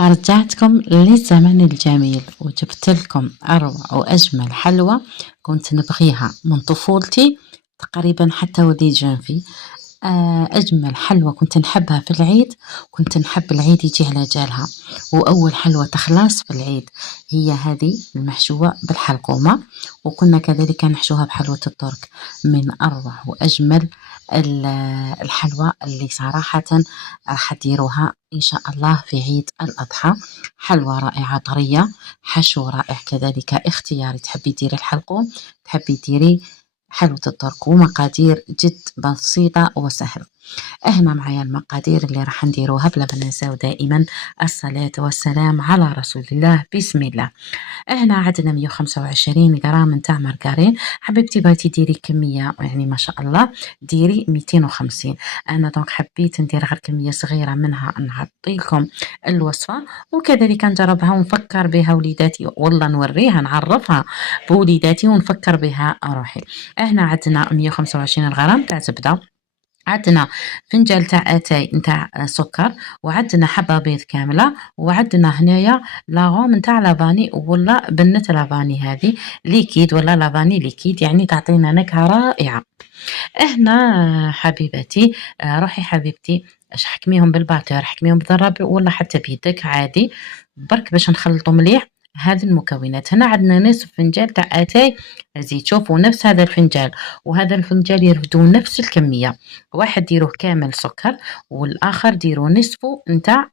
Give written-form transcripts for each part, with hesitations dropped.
رجعتكم للزمن الجميل وجبت لكم أروع وأجمل حلوى كنت نبغيها من طفولتي تقريبا حتى وليد جنبي. أجمل حلوى كنت نحبها في العيد، كنت نحب العيد يجي على جالها، وأول حلوى تخلص في العيد هي هذه المحشوة بالحلقومة، وكنا كذلك نحشوها بحلوى الترك. من أروع وأجمل الحلوى اللي صراحة راح تديروها إن شاء الله في عيد الأضحى. حلوى رائعة طرية، حشو رائع كذلك، اختياري تحبي ديري الحلقوم تحبي ديري حلوة الترك، ومقادير جد بسيطة وسهلة. هنا معايا المقادير اللي راح نديروها بلا ما ننساو دائما الصلاة والسلام على رسول الله. بسم الله. هنا عندنا 125 غرام نتاع مارغرين، حبيبتي بغيتي ديري كميه يعني ما شاء الله ديري 250. انا دونك حبيت ندير غير كميه صغيره منها نعطي لكم الوصفه، وكذلك نجربها ونفكر بها وليداتي، والله نوريها نعرفها بوليداتي ونفكر بها روحي. هنا عندنا 125 غرام تاع زبده، عندنا فنجان تاع اتاي نتاع سكر، وعندنا حبه بيض كامله، وعندنا هنايا لاغوم نتاع لافاني ولا بنه لافاني هذه ليكيد ولا لافاني ليكيد، يعني تعطينا نكهه رائعه. هنا حبيبتي روحي حبيبتي حكميهم بالباتور، حكميهم بضرب ولا حتى بيدك عادي برك باش نخلطوا مليح هذه المكونات. هنا عندنا نصف فنجان تاع اتاي زيت، شوفوا نفس هذا الفنجان وهذا الفنجان يرفدوا نفس الكميه، واحد ديروه كامل سكر والاخر ديروا نصفه نتاع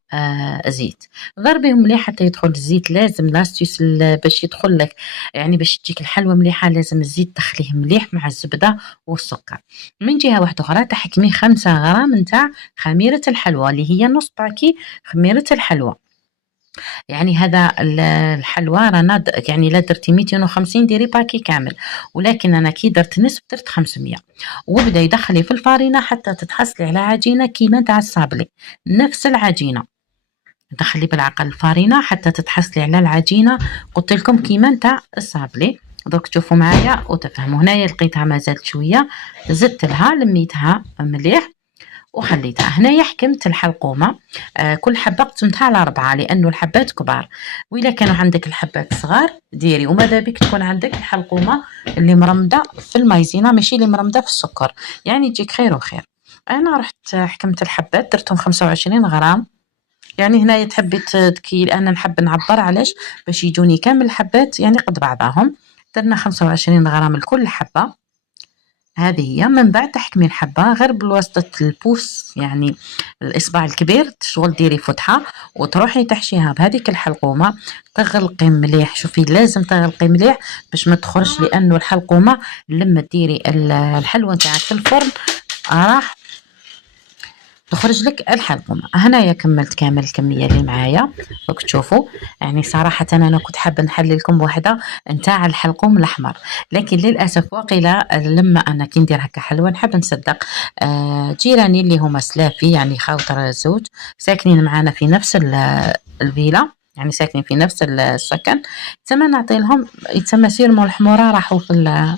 زيت. ضربيهم مليح حتى يدخل الزيت، لازم لاستيس باش يدخل لك يعني باش تجيك الحلوى مليحه، لازم الزيت تخليه مليح مع الزبده والسكر. من جهه واحده اخرى تحكمي 5 غرام نتاع خميره الحلوى اللي هي نص باكي خميره الحلوى. يعني هذا الحلوى رانا يعني لا درتي 250 ديري باكي كامل، ولكن انا كي درت نصف درت 500. وبدا يدخلي في الفارينه حتى تتحصلي على عجينه كيما تاع الصابلي، نفس العجينه. دخلي بالعقل الفارينه حتى تتحصلي على العجينه قلت لكم كيما تاع الصابلي. دوك تشوفوا معايا وتفهموا. هنايا لقيتها ما زالت شويه، زدت لها لميتها مليح وخليتها. هنايا حكمت الحلقومه كل حبه قسمتها على 4 لانه الحبات كبار، واذا كانوا عندك الحبات صغار ديري، وماذا بك تكون عندك الحلقومه اللي مرمده في المايزينا ماشي اللي مرمده في السكر، يعني تجيك خير وخير. انا رحت حكمت الحبات درتهم 25 غرام، يعني هنايا تحبي تكيل، انا نحب نعبر علاش باش يجوني كامل الحبات يعني قد بعضهم. درنا 25 غرام لكل حبه. هذه هي. من بعد تحكمي الحبه غير بواسطه البوس يعني الاصبع الكبير، شغل ديري فتحه وتروحي تحشيها بهذيك الحلقومه، تغلقي مليح. شوفي لازم تغلقي مليح باش ما تخرج، لانه الحلقومه لما ديري الحلوه تاعك في الفرن راح تخرج لك الحلقومه. هنايا كملت كامل الكميه اللي معايا دوك تشوفوا. يعني صراحه انا كنت حابه نحلي لكم وحده نتاع الحلقوم الاحمر، لكن للاسف وقيله لما انا كي ندير هكا حلوه نحب نصدق جيراني اللي هما سلافي يعني خاوتر الزوج ساكنين معنا في نفس الفيلا، يعني ساكنين في نفس السكن، تما نعطي لهم يتسمى سيرمو الحموره راحوا في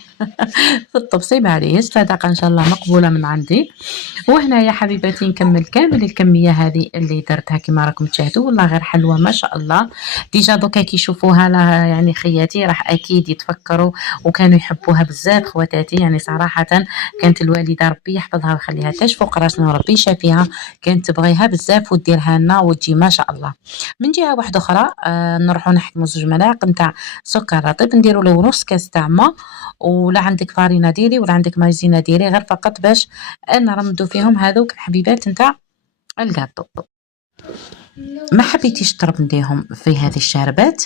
في الطبسي معليش صدقه ان شاء الله مقبوله من عندي. وهنا يا حبيباتي نكمل كامل الكميه هذه اللي درتها كما راكم تشاهدوا، والله غير حلوه ما شاء الله. ديجا دوكا كي يشوفوها لها يعني خياتي راح اكيد يتفكروا وكانوا يحبوها بزاف خواتاتي، يعني صراحه كانت الوالده ربي يحفظها ويخليها تاج فوق راسنا وربي يشافيها، كانت تبغيها بزاف وديرها لنا وتجي ما شاء الله. من جهه واحده اخرى نروحوا نحكموا 2 ملاعق نتاع سكر رطيب، نديروا له نص كاس تاع ما، ولا عندك فارينه ديري ولا عندك مايزينا ديري، غير فقط باش نرمدو فيهم هذوك الحبيبات نتاع الكاطو. ما حبيتيش ترمديهم في هذه الشاربات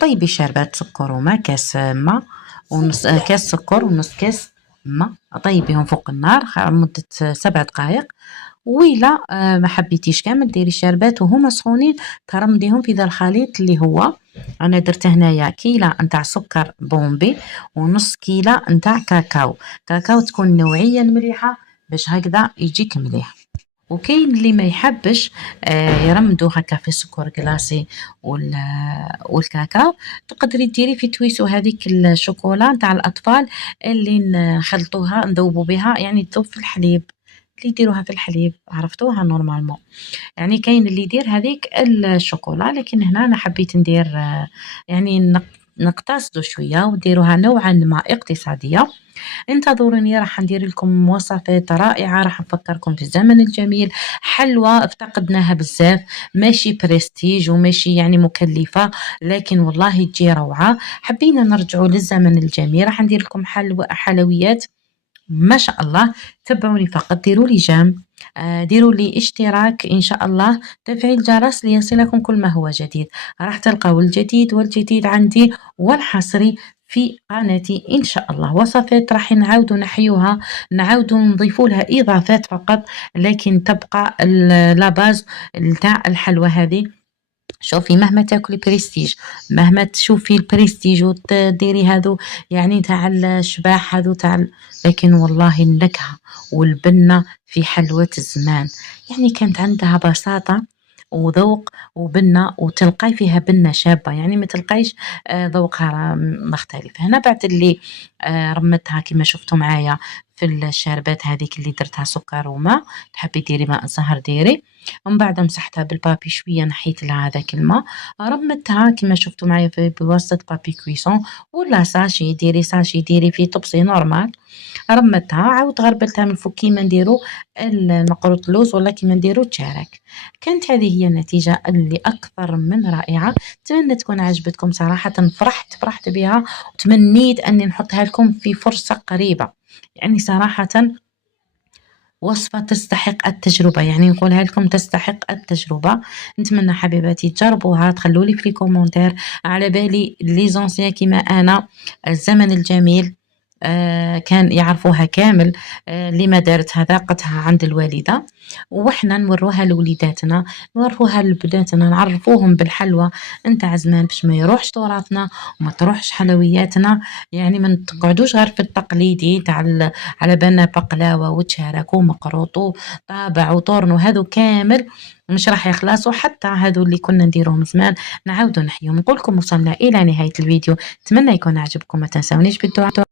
طيبي شاربات سكر وما، كاس ما ونص كاس سكر ونص كاس ما، طيبيهم فوق النار مدة 7 دقائق. وإلا ما حبيتيش كامل ديري شاربات وهما سخونين ترمديهم في ذا الخليط اللي هو انا درت هنايا كيلة نتاع سكر بومبي ونص كيلة نتاع كاكاو. كاكاو تكون نوعيا مليحة باش هكذا يجيك مليح. وكاين اللي ما يحبش يرمدو هكا في السكر كلاسي والكاكاو، تقدري ديري في تويسو هذيك الشوكولا نتاع الاطفال اللي نخلطوها نذوبوا بها يعني تذوب في الحليب، اللي يديروها في الحليب، عرفتوها نورمالمون. يعني كاين اللي يدير هذيك الشوكولا، لكن هنا أنا حبيت ندير يعني نقتصدوا شوية ونديروها نوعًا ما اقتصادية. انتظروني راح ندير لكم وصفات رائعة، راح نفكركم في الزمن الجميل، حلوى افتقدناها بزاف، ماشي برستيج وماشي يعني مكلفة، لكن والله تجي روعة. حبينا نرجعوا للزمن الجميل، راح ندير لكم حلويات ما شاء الله. تبعوني فقط، ديروا لي جيم، ديروا لي اشتراك إن شاء الله، تفعيل الجرس ليصلكم كل ما هو جديد. راح تلقاو الجديد والجديد عندي والحصري في قناتي إن شاء الله. وصفات راح نعاودوا نحيوها، نعاودوا نضيفوا لها إضافات فقط، لكن تبقى لا باز نتاع الحلوى هذه. شوفي مهما تاكلي بريستيج، مهما تشوفي البريستيج وتديري هذو يعني تاع الشباح هذو تاع لكن والله النكهة والبنة في حلوة الزمان، يعني كانت عندها بساطة وذوق وبنة، وتلقاي فيها بنة شابة، يعني ما تلقايش ذوقها مختلف. هنا بعد اللي رمتها كما شفتوا معايا في الشاربات هذيك اللي درتها سكر وماء، تحبي ديري ماء زهر ديري، ومن بعد مسحتها بالبابي شوية، نحيت لها هذاك الماء، رمتها كما شفتوا معايا بواسطة بابي كويسون ولا ساشي، ديري ساشي ديري فيه طبسي نورمال، رمتها عاود غربلتها من الفوق كيما نديرو المقروط اللوز ولا كيما نديرو التشارك. كانت هذه هي النتيجة اللي أكثر من رائعة. نتمنى تكون عجبتكم صراحةً، فرحت بها وتمنيت أني نحطها لكم في فرصة قريبة، يعني صراحةً وصفة تستحق التجربة، يعني نقولها لكم تستحق التجربة. نتمنى حبيباتي تجربوها، تخلوا لي في الكومنتير. على بالي لي زونسيان كيما أنا الزمن الجميل كان يعرفوها كامل، لما دارتها ذاقتها عند الوالدة، وإحنا نوروها لوليداتنا، نوروها لبناتنا، نعرفوهم بالحلوى نتاع زمان باش ما يروحش تراثنا وما تروحش حلوياتنا. يعني ما تقعدوش غير في التقليدي تاع على بالنا بقلاوة وتشارك ومقروط وطابع وطورن وهذو كامل مش راح يخلصوا، حتى هذو اللي كنا نديروهم زمان نعاودوا نحيوهم. نقول لكم وصلنا إلى نهاية الفيديو، نتمنى يكون عجبكم، ما تنسونيش بالدعاء.